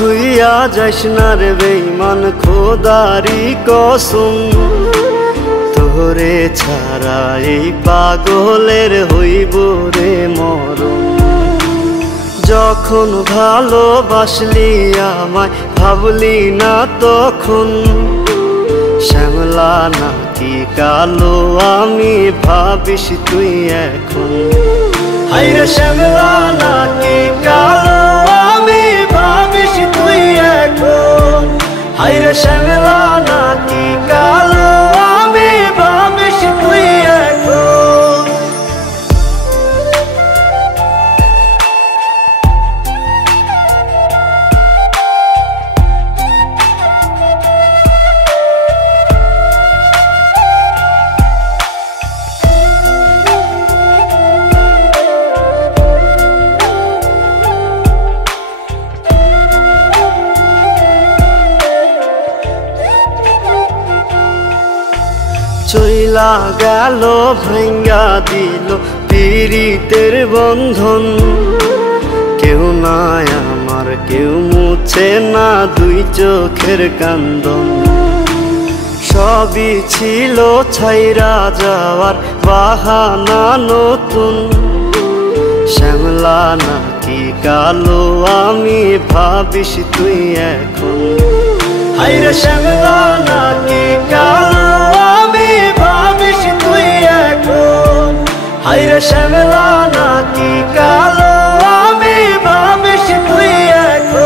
থুইয়া যাইস না রে বেঈমান খোদারি কসম, তোরে ছাড়া এই পাগলের হইব রে মরণ। যখন ভালোবাসলি আমায় ভাবলি না তখন, শ্যামলা নাকি কালো আমি ভাবিস তুই এখন। হায়রে শ্যামলা নাকি কালো আমি ভাবিস তুই এখন। হায়রে শ্যামলা নাকি কালো আমি ভাবিস তুই এখন। চইলা গেল ভাঙ্গা দিল পীড়িতের বন্ধন, কেউ নাই আমার কেউ মুছে না দুই চোখের কান্দন। সবই ছিল ছাইরা যাওয়ার বাহানা নতুন, শ্যামলা নাকি কালো আমি ভাবিস তুই এখন। হায়রে শ্যামলা নাকি কালো আমি ভাবিস তুই এখন। হায়রে শ্যামলা নাকি কালো আমি ভাবিস তুই এখন।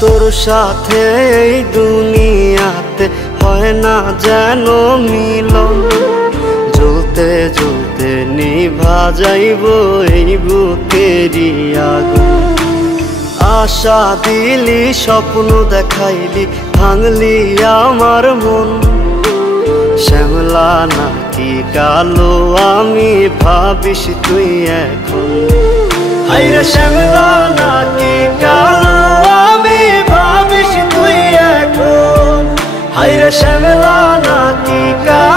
তোর সাথে এই দুনিয়াতে হয় না যেন মিলন, জ্বলতে জ্বলতে নিভা যাইব এই বুকেরই আগুন। আশা দিলি স্বপ্ন দেখাইলি ভাঙলি আমার মন, শ্যামলা নাকি কালো আমি ভাবিস তুই এখন। হায়রে শ্যামলা নাকি কালো আমি ভাবিস তুই এখন। হায়রে শ্যামলা নাকি কালো